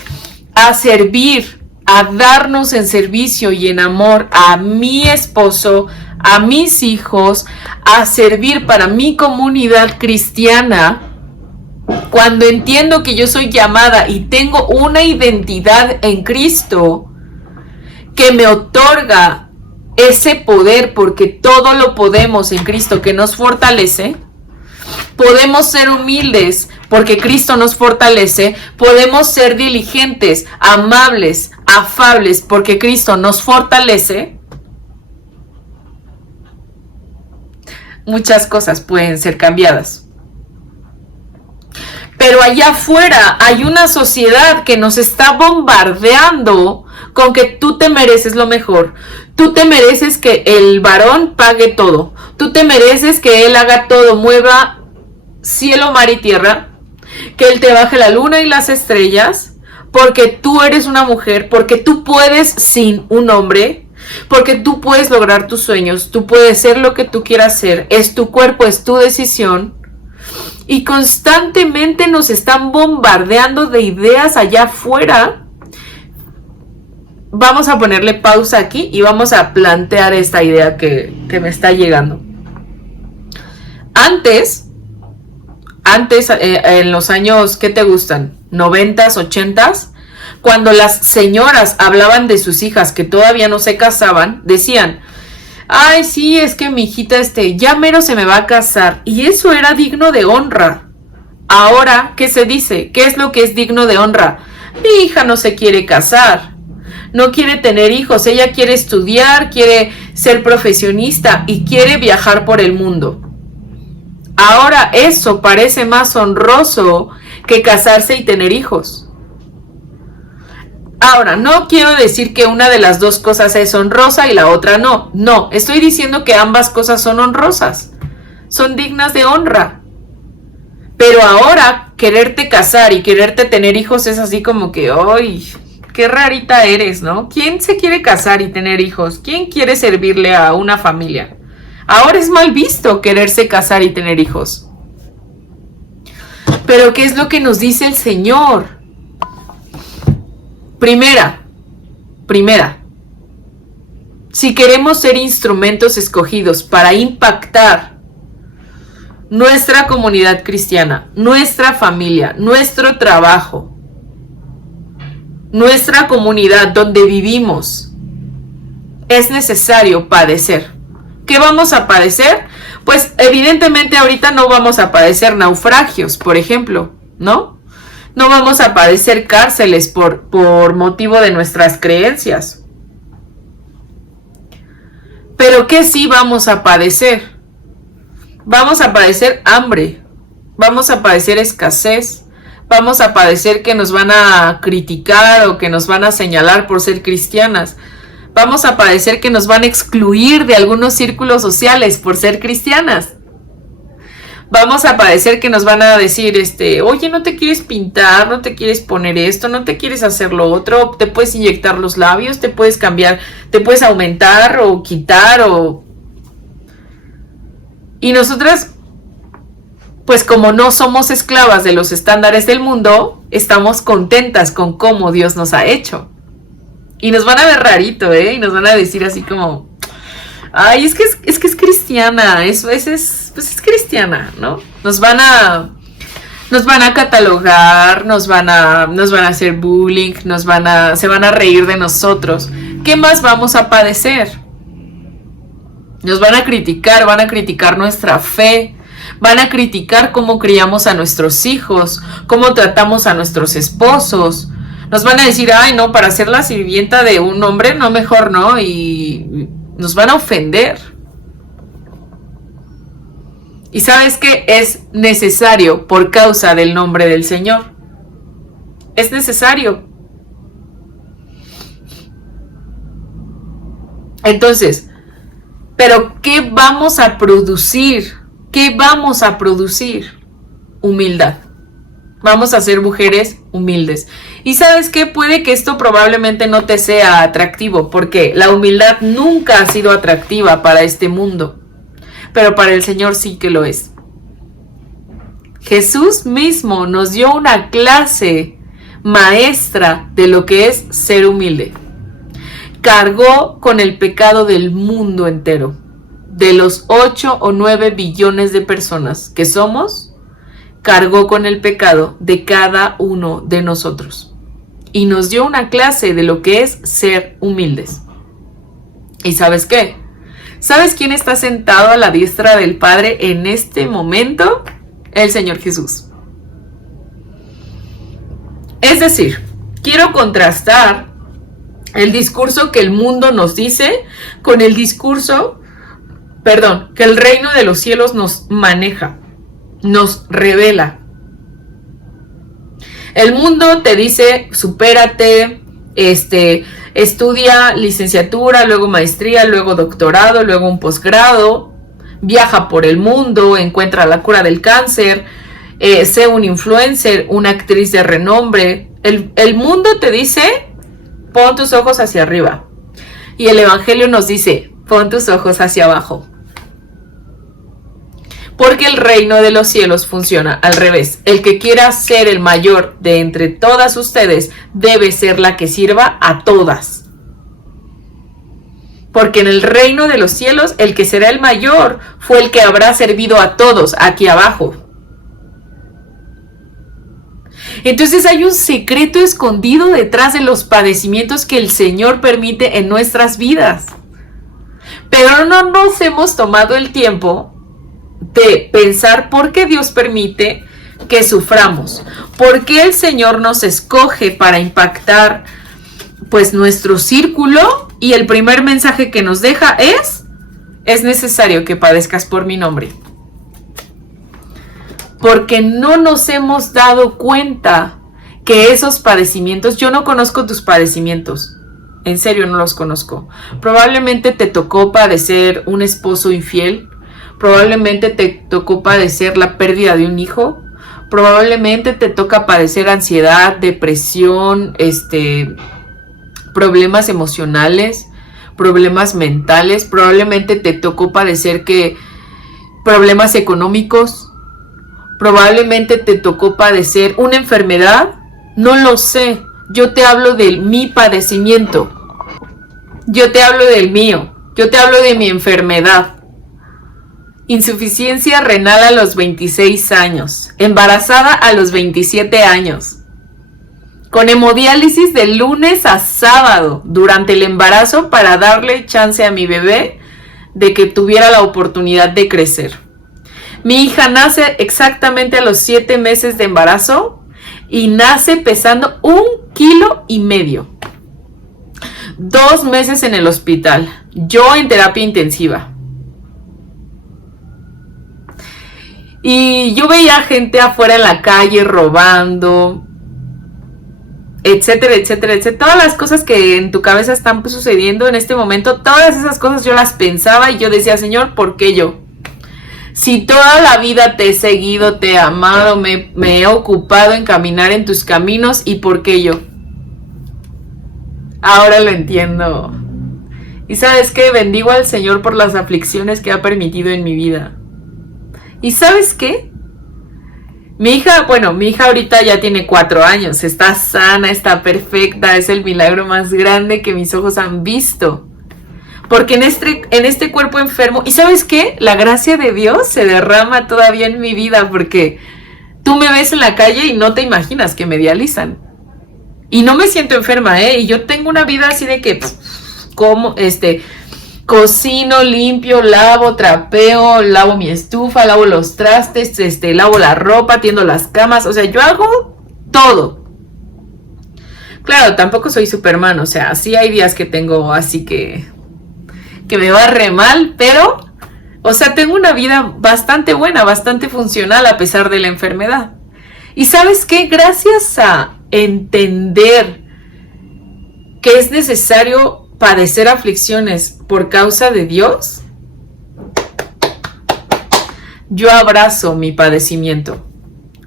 a servir, a darnos en servicio y en amor a mi esposo, a mis hijos, a servir para mi comunidad cristiana. Cuando entiendo que yo soy llamada y tengo una identidad en Cristo que me otorga ese poder, porque todo lo podemos en Cristo que nos fortalece, podemos ser humildes porque Cristo nos fortalece, podemos ser diligentes, amables, afables porque Cristo nos fortalece. Muchas cosas pueden ser cambiadas. Pero allá afuera hay una sociedad que nos está bombardeando con que tú te mereces lo mejor. Tú te mereces que el varón pague todo. Tú te mereces que él haga todo, mueva cielo, mar y tierra. Que él te baje la luna y las estrellas. Porque tú eres una mujer. Porque tú puedes sin un hombre. Porque tú puedes lograr tus sueños. Tú puedes ser lo que tú quieras ser. Es tu cuerpo, es tu decisión. Y constantemente nos están bombardeando de ideas allá afuera. Vamos a ponerle pausa aquí y vamos a plantear esta idea que me está llegando. Antes, en los años, ¿qué te gustan? 90s, 80s, cuando las señoras hablaban de sus hijas que todavía no se casaban, decían: ay, sí, es que mi hijita ya mero se me va a casar. Y eso era digno de honra. Ahora, ¿qué se dice? ¿Qué es lo que es digno de honra? Mi hija no se quiere casar. no quiere tener hijos, ella quiere estudiar, quiere ser profesionista y quiere viajar por el mundo. Ahora eso parece más honroso que casarse y tener hijos. Ahora, no quiero decir que una de las dos cosas es honrosa y la otra no. No, estoy diciendo que ambas cosas son honrosas, son dignas de honra. Pero ahora quererte casar y quererte tener hijos es así como que, ¡ay! Qué rarita eres, ¿no? ¿Quién se quiere casar y tener hijos? ¿Quién quiere servirle a una familia? Ahora es mal visto quererse casar y tener hijos. Pero ¿qué es lo que nos dice el Señor? Primera, si queremos ser instrumentos escogidos para impactar nuestra comunidad cristiana, nuestra familia, nuestro trabajo, nuestra comunidad donde vivimos, es necesario padecer. ¿Qué vamos a padecer? Pues evidentemente ahorita no vamos a padecer naufragios, por ejemplo, ¿no? No vamos a padecer cárceles por motivo de nuestras creencias. Pero ¿qué sí vamos a padecer? Vamos a padecer hambre, vamos a padecer escasez, vamos a padecer que nos van a criticar o que nos van a señalar por ser cristianas. Vamos a padecer que nos van a excluir de algunos círculos sociales por ser cristianas. Vamos a padecer que nos van a decir, oye, no te quieres pintar, no te quieres poner esto, no te quieres hacer lo otro, te puedes inyectar los labios, te puedes cambiar, te puedes aumentar o quitar o... Y nosotras, pues como no somos esclavas de los estándares del mundo, estamos contentas con cómo Dios nos ha hecho. Y nos van a ver rarito, y nos van a decir así como, ay, es que es cristiana, es cristiana, ¿no? Nos van a catalogar, nos van a hacer bullying, se van a reír de nosotros. ¿Qué más vamos a padecer? Nos van a criticar nuestra fe, van a criticar cómo criamos a nuestros hijos, cómo tratamos a nuestros esposos. Nos van a decir, ay, no, para ser la sirvienta de un hombre, no, mejor no, y nos van a ofender. Y ¿sabes qué? Es necesario por causa del nombre del Señor. Es necesario. Entonces, ¿pero qué vamos a producir? ¿Qué vamos a producir? Humildad. Vamos a ser mujeres humildes. Y ¿sabes qué? Puede que esto probablemente no te sea atractivo, porque la humildad nunca ha sido atractiva para este mundo. Pero para el Señor sí que lo es. Jesús mismo nos dio una clase maestra de lo que es ser humilde. Cargó con el pecado del mundo entero. De los 8 o 9 billones de personas que somos, cargó con el pecado de cada uno de nosotros. Y nos dio una clase de lo que es ser humildes. ¿Y sabes qué? ¿Sabes quién está sentado a la diestra del Padre en este momento? El Señor Jesús. Es decir, quiero contrastar el discurso que el mundo nos dice con el discurso, que el reino de los cielos nos maneja, nos revela. El mundo te dice, supérate, estudia licenciatura, luego maestría, luego doctorado, luego un posgrado, viaja por el mundo, encuentra la cura del cáncer, sé un influencer, una actriz de renombre. El mundo te dice, pon tus ojos hacia arriba. Y el Evangelio nos dice, pon tus ojos hacia abajo. Porque el reino de los cielos funciona al revés. El que quiera ser el mayor de entre todas ustedes debe ser la que sirva a todas. Porque en el reino de los cielos el que será el mayor fue el que habrá servido a todos aquí abajo. Entonces hay un secreto escondido detrás de los padecimientos que el Señor permite en nuestras vidas. Pero no nos hemos tomado el tiempo de pensar por qué Dios permite que suframos, por qué el Señor nos escoge para impactar pues nuestro círculo, y el primer mensaje que nos deja es necesario que padezcas por mi nombre. Porque no nos hemos dado cuenta que esos padecimientos, yo no conozco tus padecimientos, en serio no los conozco. Probablemente te tocó padecer un esposo infiel, probablemente te tocó padecer la pérdida de un hijo, probablemente te toca padecer ansiedad, depresión, problemas emocionales, problemas mentales, probablemente te tocó padecer problemas económicos, probablemente te tocó padecer una enfermedad, no lo sé, yo te hablo de mi padecimiento, yo te hablo del mío, yo te hablo de mi enfermedad. Insuficiencia renal a los 26 años, embarazada a los 27 años, con hemodiálisis de lunes a sábado durante el embarazo para darle chance a mi bebé de que tuviera la oportunidad de crecer. Mi hija nace exactamente a los 7 meses de embarazo y nace pesando 1,5 kilos. 2 meses en el hospital, yo en terapia intensiva. Y yo veía gente afuera en la calle robando, etcétera, etcétera, etcétera. Todas las cosas que en tu cabeza están sucediendo en este momento, todas esas cosas yo las pensaba y yo decía, Señor, ¿por qué yo? Si toda la vida te he seguido, te he amado, me he ocupado en caminar en tus caminos, ¿y por qué yo? Ahora lo entiendo. Y ¿sabes qué? Bendigo al Señor por las aflicciones que ha permitido en mi vida. ¿Y sabes qué? Mi hija ahorita ya tiene 4 años, está sana, está perfecta, es el milagro más grande que mis ojos han visto. Porque en este cuerpo enfermo, ¿y sabes qué? La gracia de Dios se derrama todavía en mi vida, porque tú me ves en la calle y no te imaginas que me dializan. Y no me siento enferma, y yo tengo una vida así de que, cocino, limpio, lavo, trapeo, lavo mi estufa, lavo los trastes, lavo la ropa, tiendo las camas, o sea, yo hago todo. Claro, tampoco soy Superman, o sea, sí hay días que tengo así que me va re mal, pero, o sea, tengo una vida bastante buena, bastante funcional a pesar de la enfermedad. Y ¿sabes qué? Gracias a entender que es necesario padecer aflicciones por causa de Dios, yo abrazo mi padecimiento.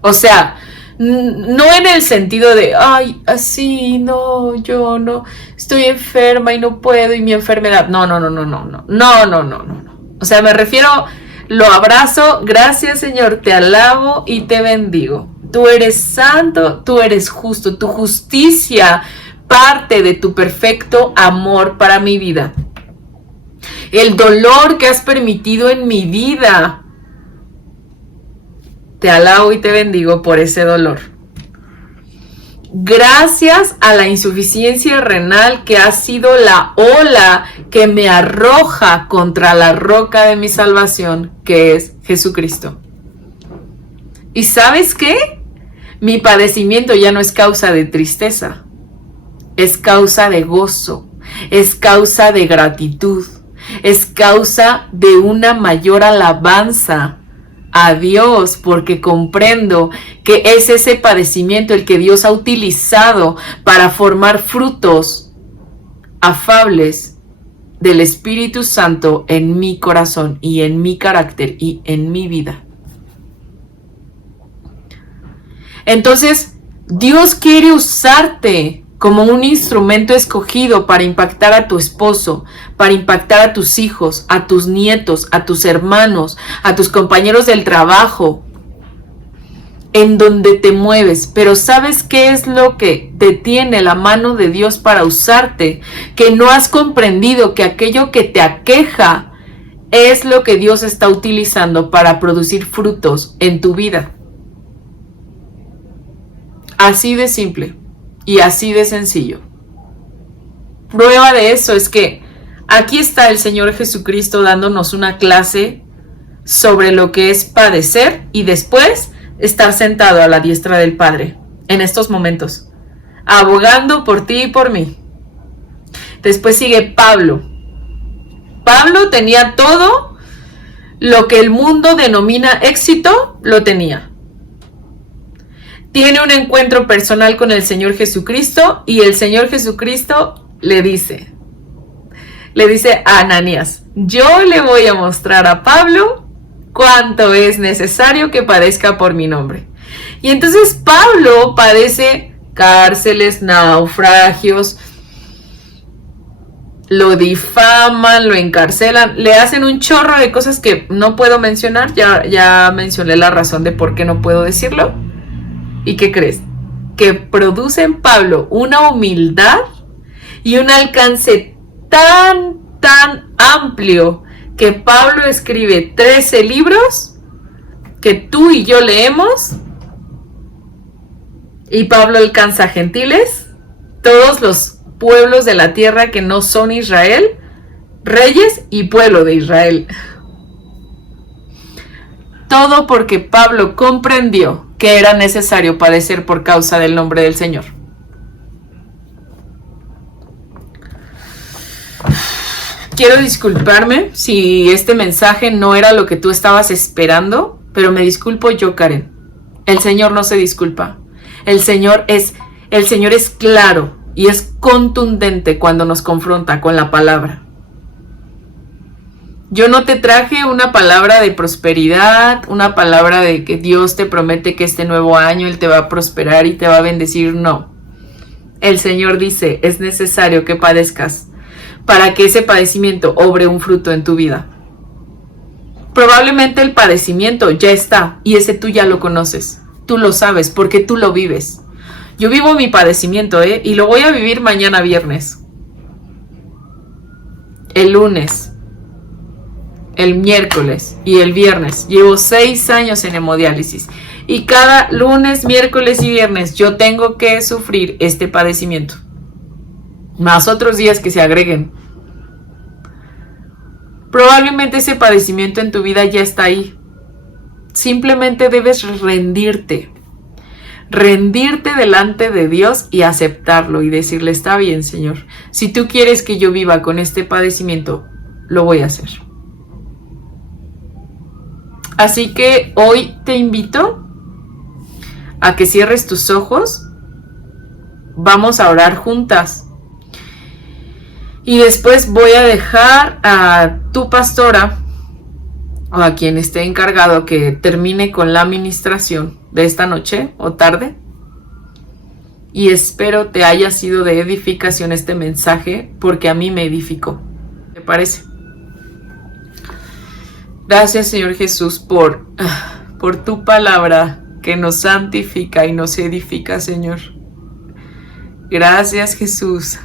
O sea, no en el sentido de, ay, así, no, yo no, estoy enferma y no puedo, y mi enfermedad. No. O sea, me refiero, lo abrazo, gracias Señor, te alabo y te bendigo. Tú eres santo, tú eres justo, tu justicia parte de tu perfecto amor para mi vida. El dolor que has permitido en mi vida, te alabo y te bendigo por ese dolor. Gracias a la insuficiencia renal que ha sido la ola que me arroja contra la roca de mi salvación, que es Jesucristo. ¿Y sabes qué? Mi padecimiento ya no es causa de tristeza. Es causa de gozo, es causa de gratitud, es causa de una mayor alabanza a Dios, porque comprendo que es ese padecimiento el que Dios ha utilizado para formar frutos afables del Espíritu Santo en mi corazón y en mi carácter y en mi vida. Entonces, Dios quiere usarte como un instrumento escogido para impactar a tu esposo, para impactar a tus hijos, a tus nietos, a tus hermanos, a tus compañeros del trabajo, en donde te mueves. Pero ¿sabes qué es lo que detiene la mano de Dios para usarte? Que no has comprendido que aquello que te aqueja es lo que Dios está utilizando para producir frutos en tu vida. Así de simple. Y así de sencillo. Prueba de eso es que aquí está el Señor Jesucristo dándonos una clase sobre lo que es padecer y después estar sentado a la diestra del Padre en estos momentos, abogando por ti y por mí. Después sigue Pablo. Pablo tenía todo lo que el mundo denomina éxito, lo tenía. Tiene un encuentro personal con el Señor Jesucristo y el Señor Jesucristo le dice a Ananías: yo le voy a mostrar a Pablo cuánto es necesario que padezca por mi nombre. Y entonces Pablo padece cárceles, naufragios, lo difaman, lo encarcelan, le hacen un chorro de cosas que no puedo mencionar. Ya mencioné la razón de por qué no puedo decirlo. ¿Y qué crees? Que produce en Pablo una humildad y un alcance tan amplio que Pablo escribe 13 libros que tú y yo leemos, y Pablo alcanza gentiles, todos los pueblos de la tierra que no son Israel, reyes y pueblo de Israel. Todo porque Pablo comprendió que era necesario padecer por causa del nombre del Señor. Quiero disculparme si este mensaje no era lo que tú estabas esperando, pero me disculpo yo, Karen. El Señor no se disculpa. El Señor es claro y es contundente cuando nos confronta con la palabra. Yo no te traje una palabra de prosperidad, una palabra de que Dios te promete que este nuevo año Él te va a prosperar y te va a bendecir. No. El Señor dice: es necesario que padezcas para que ese padecimiento obre un fruto en tu vida. Probablemente el padecimiento ya está y ese tú ya lo conoces. Tú lo sabes porque tú lo vives. Yo vivo mi padecimiento, y lo voy a vivir mañana viernes, el lunes, el miércoles y el viernes. Llevo 6 años en hemodiálisis y cada lunes, miércoles y viernes yo tengo que sufrir este padecimiento, más otros días que se agreguen. Probablemente ese padecimiento en tu vida ya está ahí. Simplemente debes rendirte delante de Dios y aceptarlo y decirle: está bien, Señor, si tú quieres que yo viva con este padecimiento, lo voy a hacer. Así que hoy te invito a que cierres tus ojos. Vamos a orar juntas. Y después voy a dejar a tu pastora o a quien esté encargado que termine con la administración de esta noche o tarde. Y espero te haya sido de edificación este mensaje, porque a mí me edificó. ¿Te parece? Gracias, Señor Jesús, por tu palabra que nos santifica y nos edifica, Señor. Gracias, Jesús,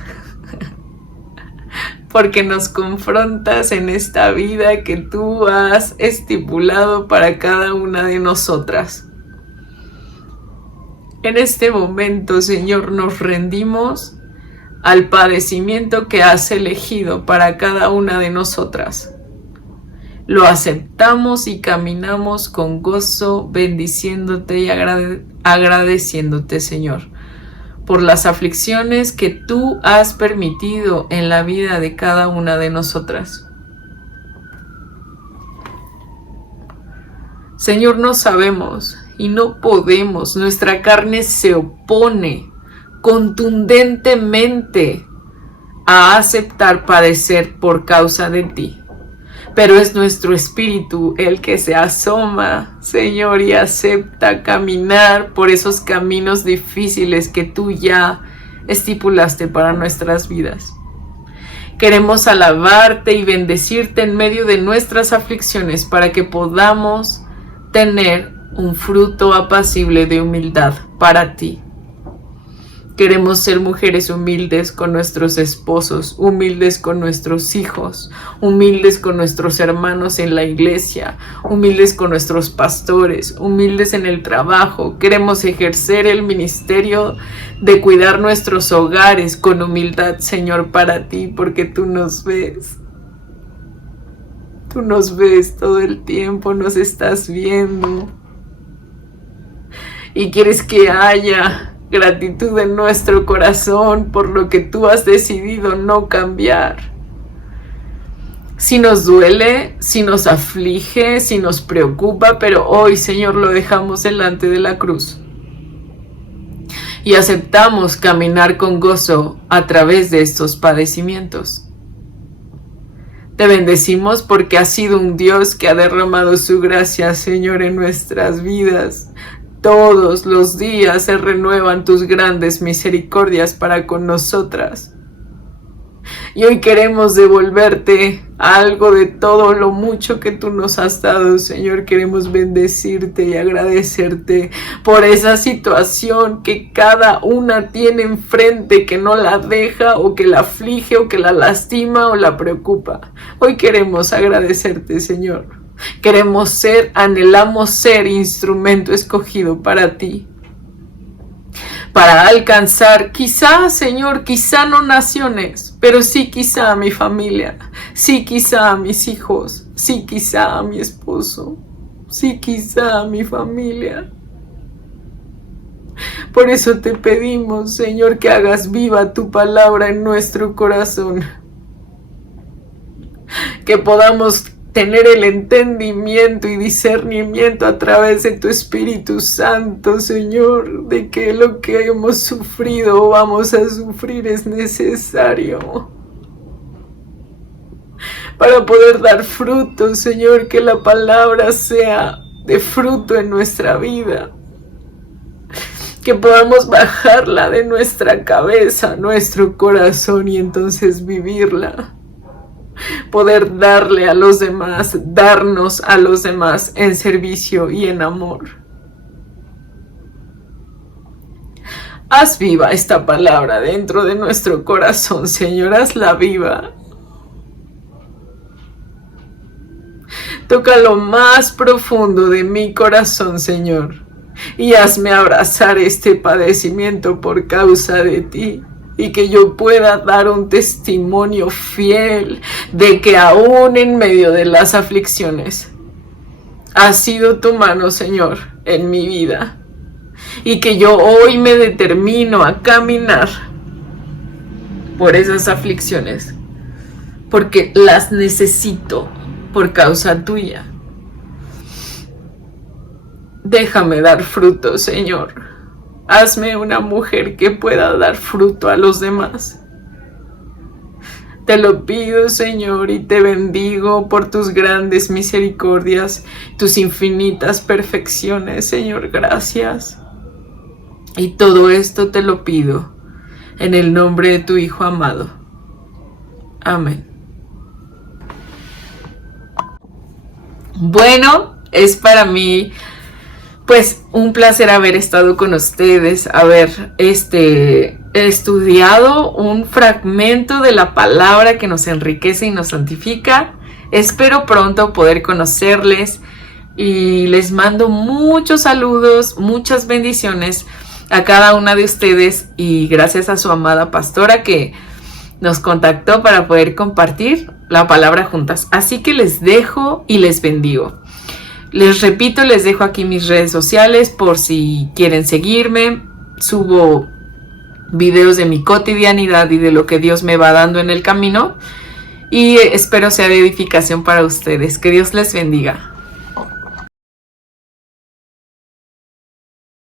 porque nos confrontas en esta vida que tú has estipulado para cada una de nosotras. En este momento, Señor, nos rendimos al padecimiento que has elegido para cada una de nosotras. Lo aceptamos y caminamos con gozo, bendiciéndote y agradeciéndote, Señor, por las aflicciones que tú has permitido en la vida de cada una de nosotras. Señor, no sabemos y no podemos, nuestra carne se opone contundentemente a aceptar padecer por causa de ti. Pero es nuestro espíritu el que se asoma, Señor, y acepta caminar por esos caminos difíciles que tú ya estipulaste para nuestras vidas. Queremos alabarte y bendecirte en medio de nuestras aflicciones para que podamos tener un fruto apacible de humildad para ti. Queremos ser mujeres humildes con nuestros esposos, humildes con nuestros hijos, humildes con nuestros hermanos en la iglesia, humildes con nuestros pastores, humildes en el trabajo. Queremos ejercer el ministerio de cuidar nuestros hogares con humildad, Señor, para ti, porque tú nos ves. Tú nos ves todo el tiempo, nos estás viendo. Y quieres que haya gratitud en nuestro corazón por lo que tú has decidido no cambiar. Si nos duele, si nos aflige, si nos preocupa, pero hoy, Señor, lo dejamos delante de la cruz. Y aceptamos caminar con gozo a través de estos padecimientos. Te bendecimos porque has sido un Dios que ha derramado su gracia, Señor, en nuestras vidas. Todos los días se renuevan tus grandes misericordias para con nosotras. Y hoy queremos devolverte algo de todo lo mucho que tú nos has dado, Señor. Queremos bendecirte y agradecerte por esa situación que cada una tiene enfrente, que no la deja o que la aflige o que la lastima o la preocupa. Hoy queremos agradecerte, Señor. Anhelamos ser instrumento escogido para ti. Para alcanzar, quizá, Señor, quizá no naciones, pero sí quizá a mi familia, sí quizá a mis hijos, sí quizá a mi esposo, sí quizá a mi familia. Por eso te pedimos, Señor, que hagas viva tu palabra en nuestro corazón, que podamos tener el entendimiento y discernimiento a través de tu Espíritu Santo, Señor, de que lo que hemos sufrido o vamos a sufrir es necesario para poder dar fruto, Señor, que la palabra sea de fruto en nuestra vida, que podamos bajarla de nuestra cabeza, nuestro corazón y entonces vivirla. Poder darle a los demás, darnos a los demás en servicio y en amor. Haz viva esta palabra dentro de nuestro corazón, Señor, hazla viva. Toca lo más profundo de mi corazón, Señor, y hazme abrazar este padecimiento por causa de ti. Y que yo pueda dar un testimonio fiel de que aún en medio de las aflicciones ha sido tu mano, Señor, en mi vida. Y que yo hoy me determino a caminar por esas aflicciones, porque las necesito por causa tuya. Déjame dar fruto, Señor. Hazme una mujer que pueda dar fruto a los demás. Te lo pido, Señor, y te bendigo por tus grandes misericordias, tus infinitas perfecciones, Señor, gracias. Y todo esto te lo pido en el nombre de tu Hijo amado. Amén. Bueno, es para mí pues un placer haber estado con ustedes, haber estudiado un fragmento de la palabra que nos enriquece y nos santifica. Espero pronto poder conocerles y les mando muchos saludos, muchas bendiciones a cada una de ustedes y gracias a su amada pastora que nos contactó para poder compartir la palabra juntas. Así que les dejo y les bendigo. Les repito, les dejo aquí mis redes sociales por si quieren seguirme. Subo videos de mi cotidianidad y de lo que Dios me va dando en el camino. Y espero sea de edificación para ustedes. Que Dios les bendiga.